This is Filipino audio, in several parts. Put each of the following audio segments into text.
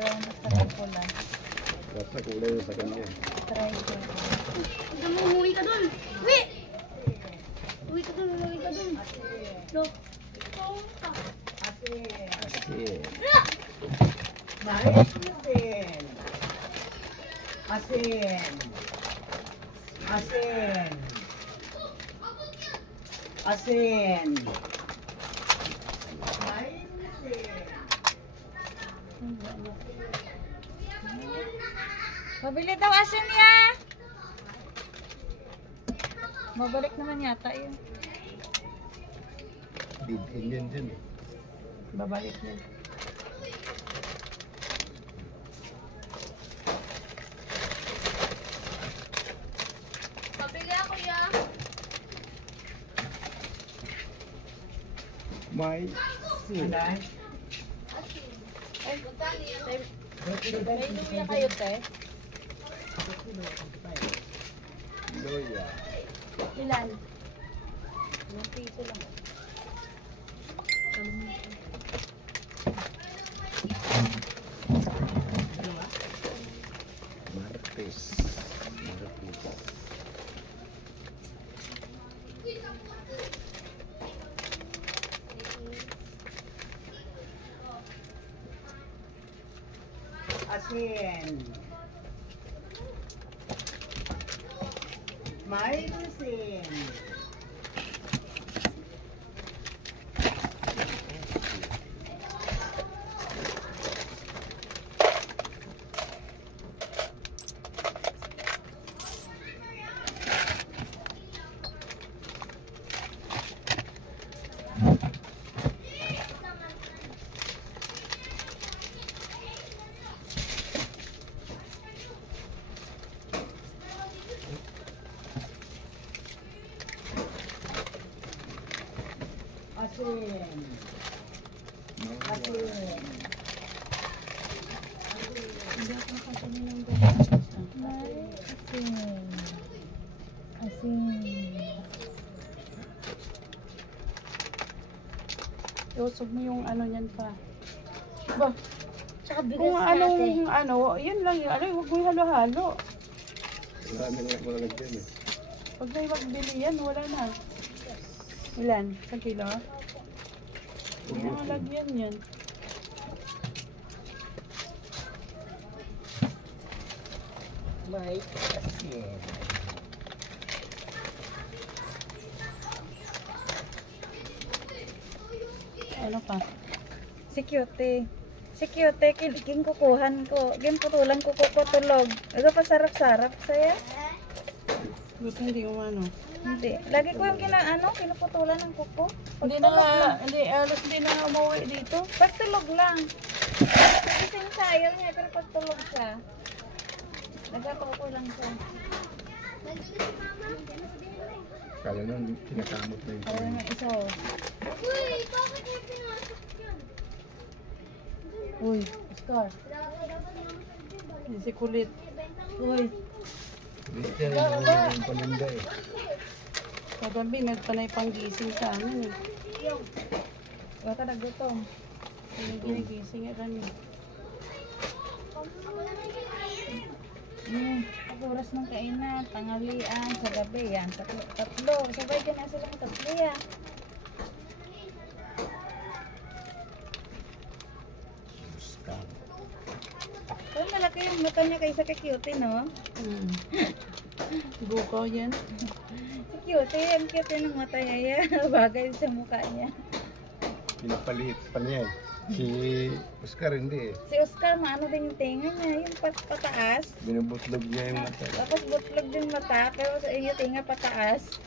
brown at saka pula. Basta kulay sa kanya. Try ko. Umuwi ka dun. Uwi! Uwi ka dun. No. Asin. Mais asin. Asin. Asin. Asin. Mais asin. Mabili daw asin niya. Mabalik naman yata yun. Bibhin yan dyan. Babalik niya. Pabili ako ya. May sin. Aday. Ay, may luya kayo, te? Loya. Ilan? 1 piso lang. Martes. Asin. Mais asin. Asin. Asin. Hindi ako nakasanin ng ganyan. Ay, asin. Asin. Iusog mo yung ano niyan pa. Ba? Tsaka bigas Kung natin. anong ano, yun lang yun. Ano, huwag mo halo-halo. Wala na nga malalagyan eh. Pag may magbili yan, wala na. Ilan? 1 kilo? Hindi na lagyan yan. Mais asin. Ano pa? Si Cute. Si Cute, kiliging kukuhan ko. Ginputulan ko tulog. Ano pa sarap-sarap saya? Buti hindi umano. Hindi. Lagi ko yung kinuputulan ng kuko. Hindi na nga, hindi, alas hindi na nga umuwi dito. Pagtulog lang. Kasi yung sayang niya, pero pagtulog siya. Nagkatuko lang siya. Kala nun, kinakamot na Kaya yun. nga isa oh. Uy, bakit mo pinasok yan? Uy, Oscar. Hindi si kulit. Uy. Dito yung paninda eh. Kagabi, nagpanay pang gising sa amin eh. Baka nagutom. Hindi ginigising nga kami. Pag oras ng kainan, tanghalian, sa gabi yan. Tatlo. Sabay ka na silang tatlo yan. Oh, malaki yung mata niya kaysa kay Cutie, no? Bukaw yan. Si Cutie, ang cute ng mata niya. Bagay sa mukha niya. Pinapalit pa niya eh. Si Oscar hindi eh. Si Oscar, maano din yung tinga niya. Yung pataas. Binubutlog niya yung mata. Tapos butlog din mata, pero sa iyo tinga pataas.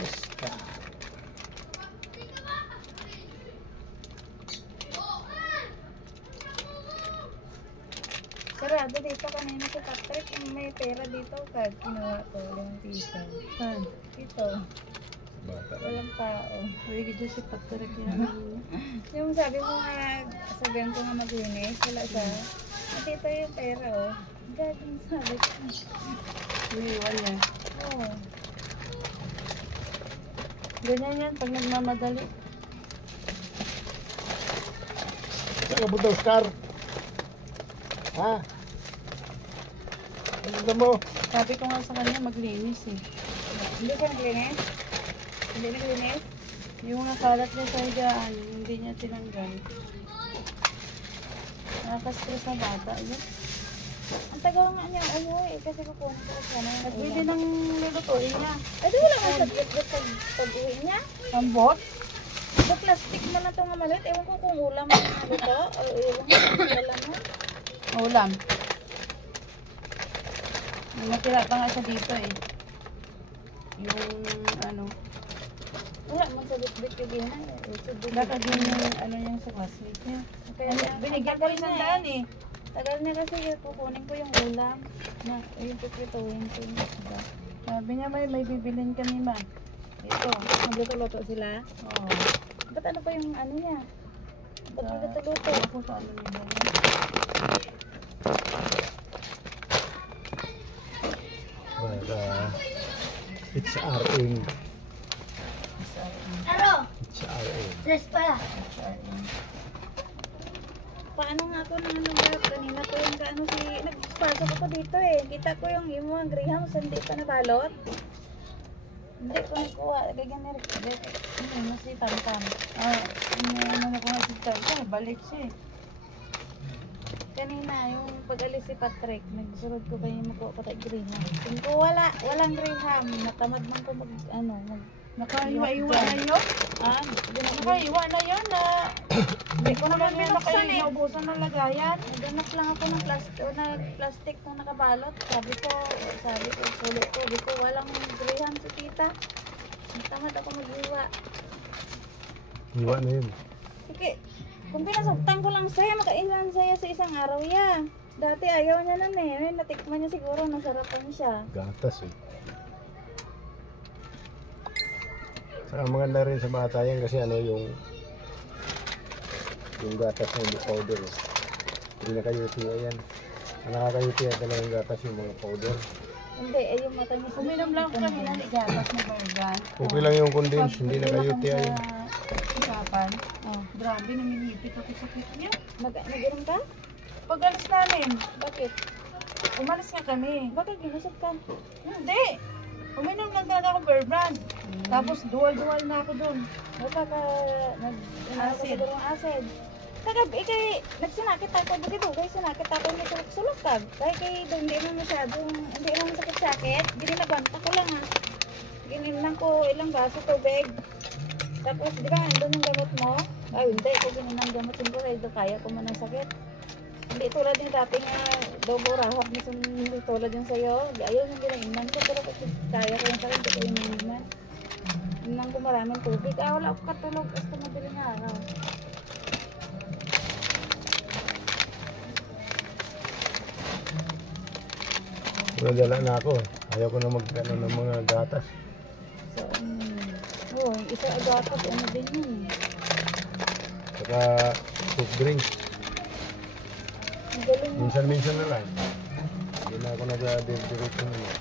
Oscar. Sarado dito kanina si Patrick. May pera dito. Kinuha ko 5 piso. Saan? Dito. Bata. Walang tao. Uy, gito si Patrick yan. Yung sabi mo nga, sabihan ko nga maglinis, wala siya. Natito yung pera, oh. Gagawin sabi ko. Iniwan niya. Oo. Ganyan yan pag nagmamadali. Saan ka punta, Oscar? Ha? Ano ba mo? Sabi ko nga sa kanya maglinis eh. Hindi siya naglinis? Hindi naglinis? Yung nakalat niya sa higaan, hindi niya tinanggal. Nakaka-stress na bata. Yun. Ang tagal nga niya umuwi kasi kukunin ko kasi na yung Nagbili ulam. ng lulutuin niya. Ay, di wala nga sa pag-uwi niya. Ambot? Sa plastic mo na ito nga maliit. Ewan ko kung ulam mo na ito. O ewan ko kung alam mo. Ulam. May natira pa nga siya dito eh. Yung ano. Wala man sa bitbit yung gina. Lakad yung ano yung sa classmate niya. Kaya Binigyan ko rin ng daan eh. Tagal na kasi kukunin ko yung ulam. Na, yung pipituin ko yung isda. Sabi niya may bibilin kami ma. Ito. Magluto-luto sila. Oo. Ba't ano pa yung ano niya? Ba't Sa- magluto-luto? Ako sa ano nila. Bata. It's RN. Aro! It's RN. Tres pala. Paano nga ako nang ano kanina ko yung kaano si nagpasok ako dito eh. Kita ko yung imo ang graham hindi pa nabalot. Hindi ko nakuha. Ganyan na rin. Ano si Tantan? Ah, ano ko nga si Tantan. Balik siya eh. Kanina yung pag-alis si Patrick, nagsurod ko kayo makuha ko tayo graham. Kung ko walang graham, natamad man ko mag ano, mag Nakaiwa-iwa na yun? ah, hindi na Nakaiwa na yun na. Hindi ko naman Yung binuksan eh. naubusan ng lagayan. Naghanap lang ako ng plastic na nakabalot. Sabi ko, sulit ko. Di ko, walang graham si tita. Tamad ako mag-iwa. Iwa na yun. Sige, kung pinasuktan ko lang saya, makailan saya sa isang araw ya. Dati ayaw niya nun eh. May natikman niya siguro, nasarapan siya. Gatas eh. Saka maganda rin sa bata yan kasi ano yung gatas na yung powder eh. Hindi na kayo tiya yan. Ang nakakayuti yan talaga yung gatas yung mga powder. Hindi, eh yung mata niya. Uminom lang kami ng gatas na burgan. Okay lang yung condense, hindi na kayo tiya yan. Usapan. Oh, grabe, naminipit ako sa sakit niya. Nag-inom ka? Pag alis namin, Bakit? umalis nga kami. Bakit ginusap ka? Hindi. Uminom lang talaga ako bear brand. Tapos dual-dual na ako dun. Baka ka Acid. siguro ng acid. Kagabi kay nagsinakit ako bagay sinakit ako ni sulok-sulokag. Kay hindi man masyadong hindi man sakit-sakit. Ginilabanta ko lang ha. Gininom ko ilang baso tubig. Tapos di ba andun yung gamot mo? Ay hindi ko gininang gamotin ko kaya ko man ang sakit. Hindi tulad yung dati nga dobo rahok hindi tulad yung sa'yo. Ayaw yung ginainan ko pero kaya ko yung sakit hindi ko yung ininan. Ininan ko maraming tubig. Wala ako katulog basta madaling araw. Nadala na ako. Ayaw ko na magkano ng mga gatas. So, oh, isa agapat, ano din yun. Saka soft drinks. Ang galing mo. Minsan-minsan na lang. Hindi na ako nag-diretso na.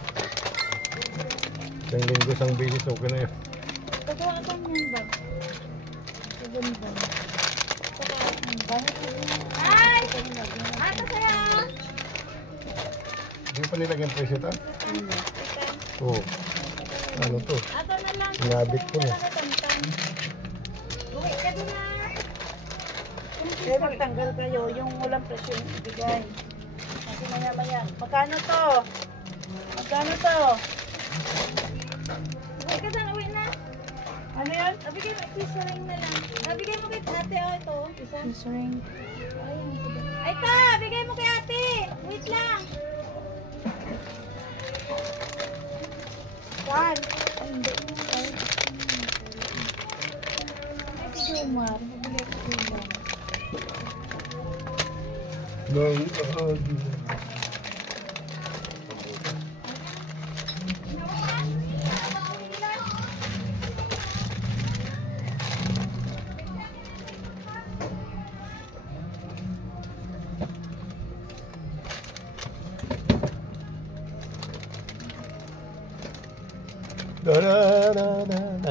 Isang linggo, isang beses, okay na yun. Pagawa ka ng bag. Paganda. Saka, bakit mo yun? Ay! Ata sa'yo! Hindi pa nilagyan presyo ito? Teka. Oo. Ano to? Ato na lang. Inabit ko na. Uwi ka din na. Kaya magtanggal kayo, yung walang presyo yung ibigay. Kasi maya-maya. Magkano to? Magkano to? Uwi ka din, uwi na. Ano yan? Nabigay mo, kiss ring na lang. Nabigay mo kay ate, oh, ito. Isa. Kiss ring. Ayun, sige. Ay, ito! Bigay mo kay ate! Wait lang! Saan? Ay, hindi. Ay, si Jomar. Nabigay ko si Jomar.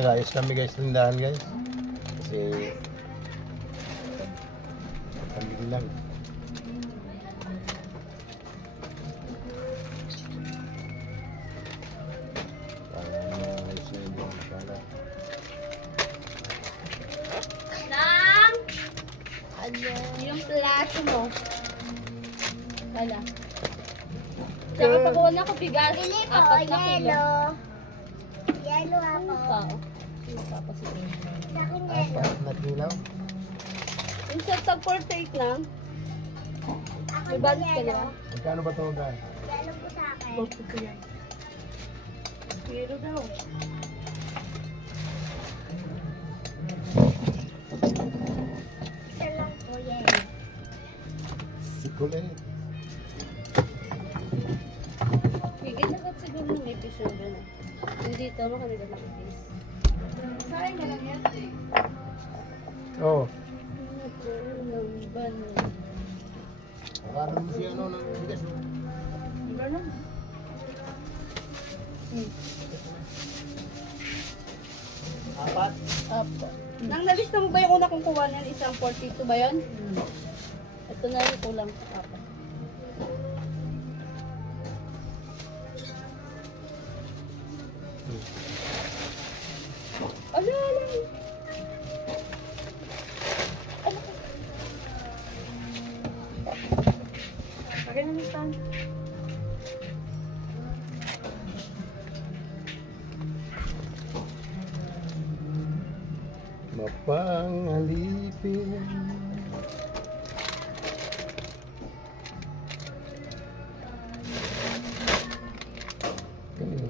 Nag-ayos kami guys, tindahan guys. Kasi kambing lang. Para maayos na yung buwan pala. Lang! Yung plato mo. Wala. Tsaka pagawa na ako bigas. Apat na kilo. Yellow Ano ako. pa? Sino pa pa siguro? Sa akin yellow. Apat na kilaw. Yung sa tag 48 lang. Ako May balik ka yellow. na. Magkano ba ito guys? Yellow po sa akin. Borto ko yan. Pero daw. Isa lang po yellow. Sikulit. Higit na kat siguro may piso doon. Hindi ito, makanila lang piso. Sayang na lang yan. Oo. Ako, lamban. Akala mo siya ano ng bigas. Oh. Diba na? Apat. Apo. Nang nalista mo ba yung una kong kuha niyan? Isang 42 ba yun? Ito na yung kulang. Apat. Ala, ala. Lagay na ng stand. Mapangalipin.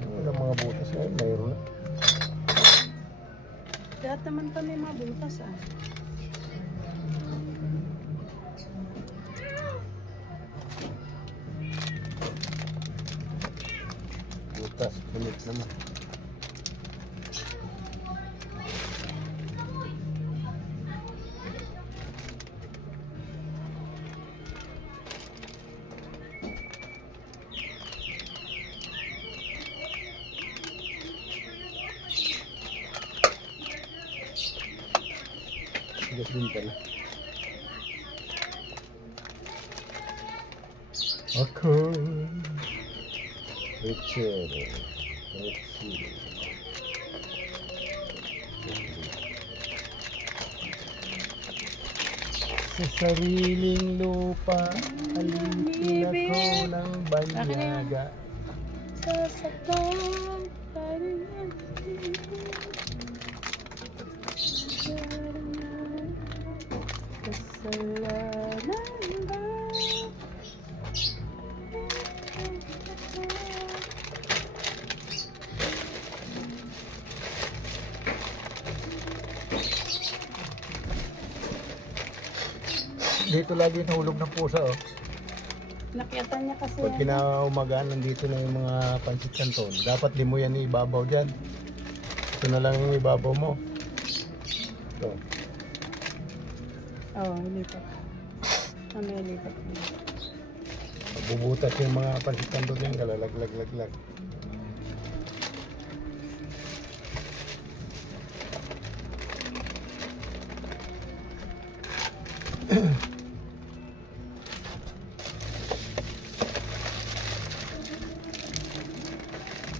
Wala mga butas ngayon, mayroon na. Lahat naman pa may mga butas ah. Butas, punit naman. Bigas din pala. Ako Richard sa sariling lupa alipin ako ng banyaga. Sasaktan pa rin yan. Kasalanan ba? Dito lagi nahulog ng pusa oh. Nakita niya kasi Pag kinaumagaan, nandito na yung mga pansit canton. Dapat di mo yan ibabaw dyan. Ito na lang yung ibabaw mo. Ito. Oo, lipat. Ano yung lipat? Bubutas yung mga pansit canton yan, kalalaglag-laglag.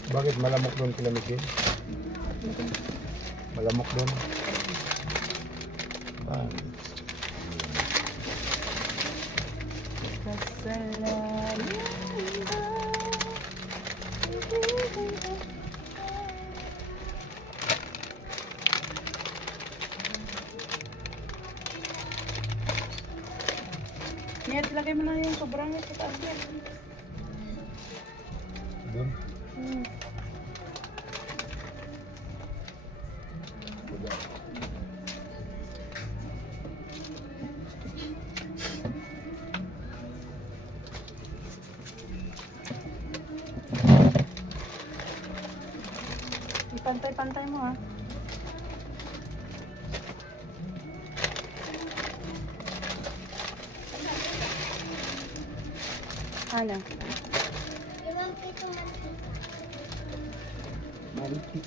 Bakit malamok doon kila Miki? Malamok doon. Kasalanan ba? Yan, ilagay mo na yung sobrang sa taas yan. Doon. Ipantay-pantay mo ha. Ano? Limang pito mantika. Mantik.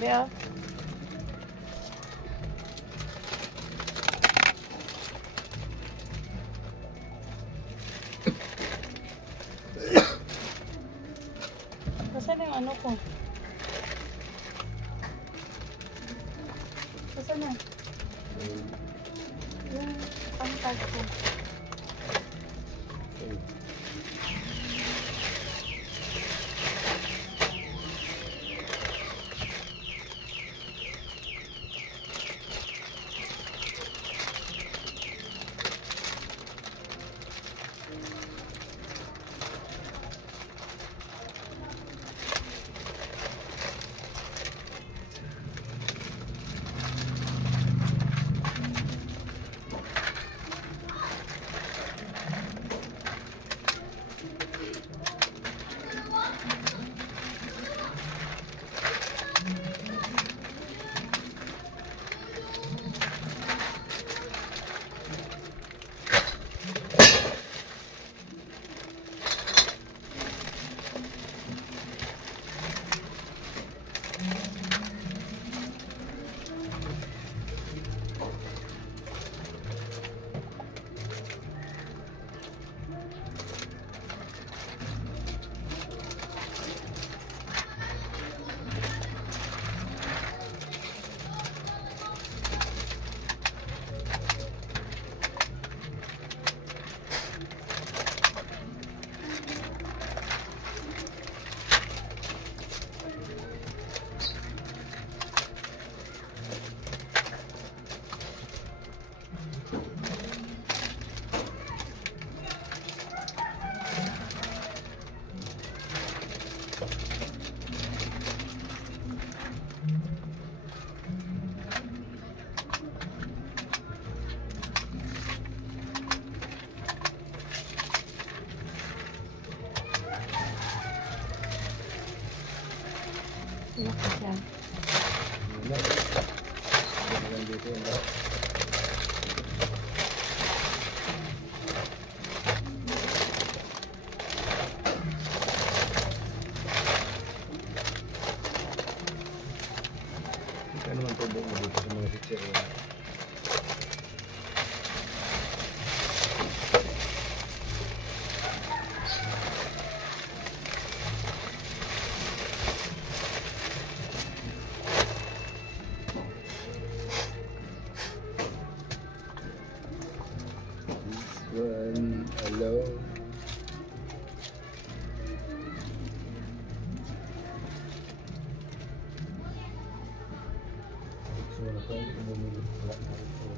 Bea. Nasaan yung ano ko? Nasaan na? Yung pangtag ko. Sino ko siya? Dito yung lahat. Ito naman tubo mo dito sa mga picture. One alone. So, napayag ko bumili pala na ito.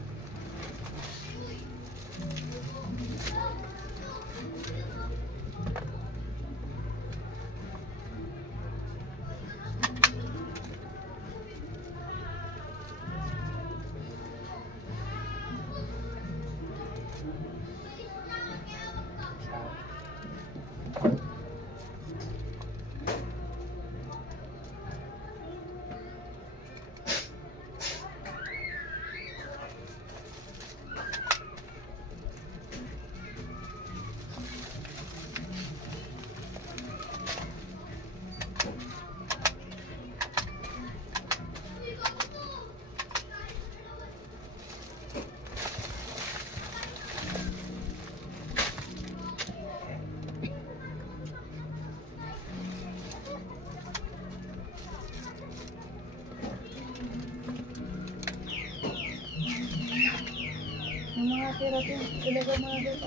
Yung mga tira-tira, ilaga mga dito.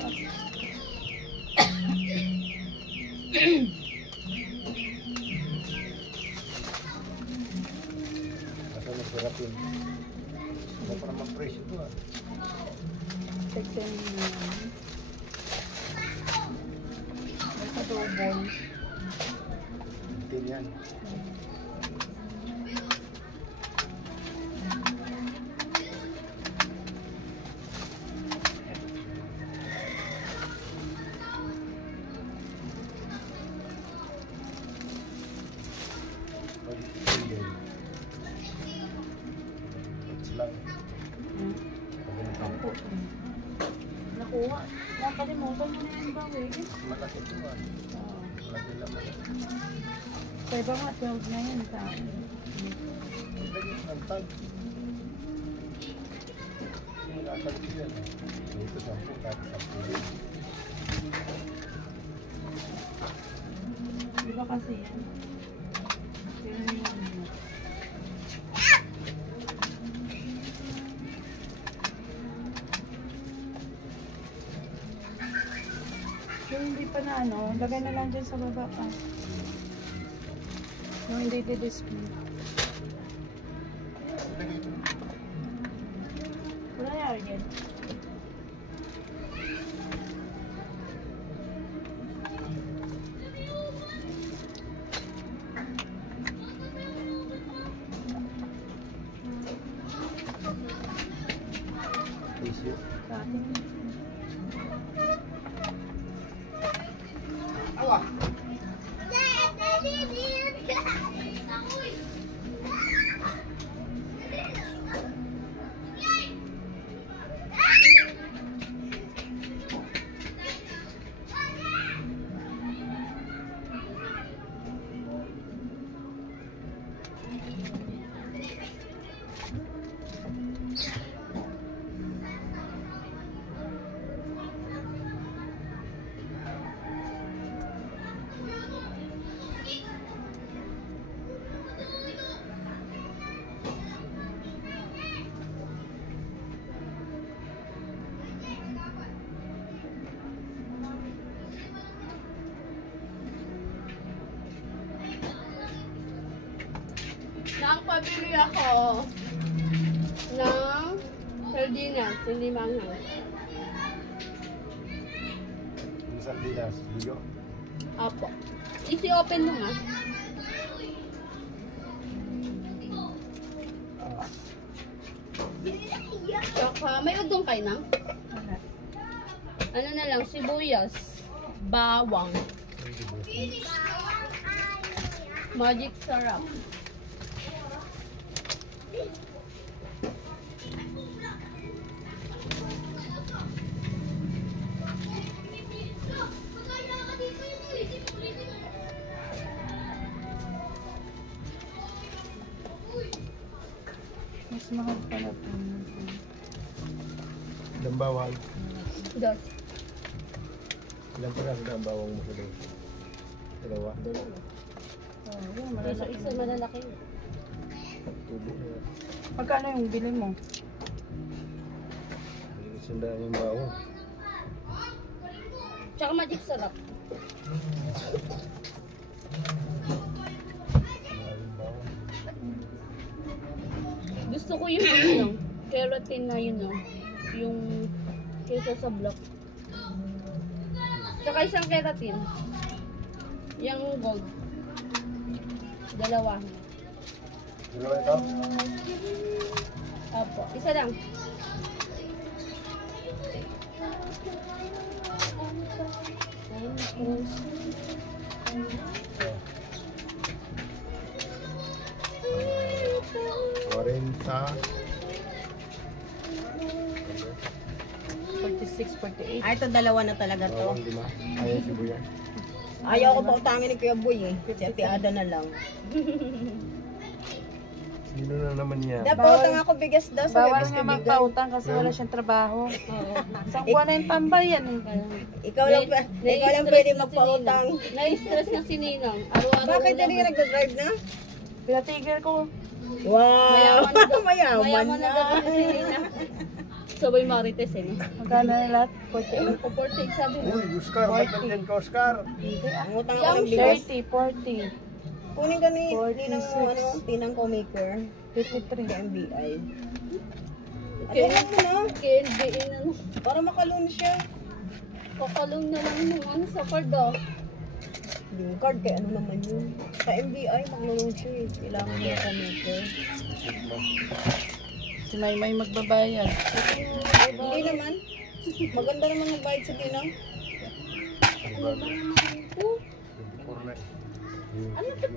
Asa na sarap yun. Ano pa naman fresh ito ah. Section may kadobol. Tin yan. Ako. Nakuha. Nakalimutan mo na yan ba, Wiggy? Malaki ito ah. Malaki naman. Sa iba nga, 12 na yan sa akin. Ang tag. Nakakalit yan. Dito 10, tapos 10. Di ba kasi yan? Pero yung ano. Kung hindi pa na ano, lagay na lang dyan sa baba pa. Yung hindi di-display. Wala yan yan. Tissue. Sa atin. Nang pabili ako ng sardinas, hindi manghang. Yung sardinas, bigo. Apo. Easy open mo nga. Tsaka may udong kayo na? Wala. Ano na lang, sibuyas, bawang, magic sarap. Mas mahal pala ito. Ilang bawang. Dos. Ilang piraso na ang bawang mo sa doon? Dalawa. Oh, yung Isa, malalaki. isa malalaki. Tubo na yan. Magkano yung bili mo? Sandaan yung bawang. Tsaka magic sarap. Maraming bawang. Gusto ko yung ano, keratin na yun, no? Yung kesa sa block. Tsaka isang keratin. Yung gold. Dalawa. Dalawa ito? Apo. Isa lang. Orenta. 46, 48. Ay, ito dalawa na talaga to. Bawang 5. Ayaw sibuyas. Ayaw ko pa utangin ni Kuya Boy eh. Si Ate Ada na lang. Sino na naman yan? Dapat utang ako bigas daw sa Bawal bibis nga kaibigan. magpautang kasi wala siyang trabaho. Isang buwan na yung tambay yan eh. Ikaw lang, ikaw lang pwede magpautang. Na-stress na si Ninang. Araw-araw Bakit ulam. hindi ka nagdadrive na? Pinatigil ko. Wow! Mayaman Mayaman na na. gagawin si Ninang. Sabay Marites eh. No? Magkano na lahat? 48. O 48 sabi mo. Uy, Oscar, magandang ka, Oscar. Hindi ah. Ang utang ako ng bigas. 30, 40, Kunin ka ni 46. Ninang ano, Tinang Co-maker. 53. Sa MBI. Okay. Ano mo na? KNBN ano. Para makalun siya. Kakalong na lang nung ano sa card ah. Yung card kay ano naman yun. Sa MBI, makalun siya eh. Kailangan niya Co-maker. Si Maymay magbabayad. Hindi naman. Maganda naman yung bayad sa Tinang. Ano ba? 24 na.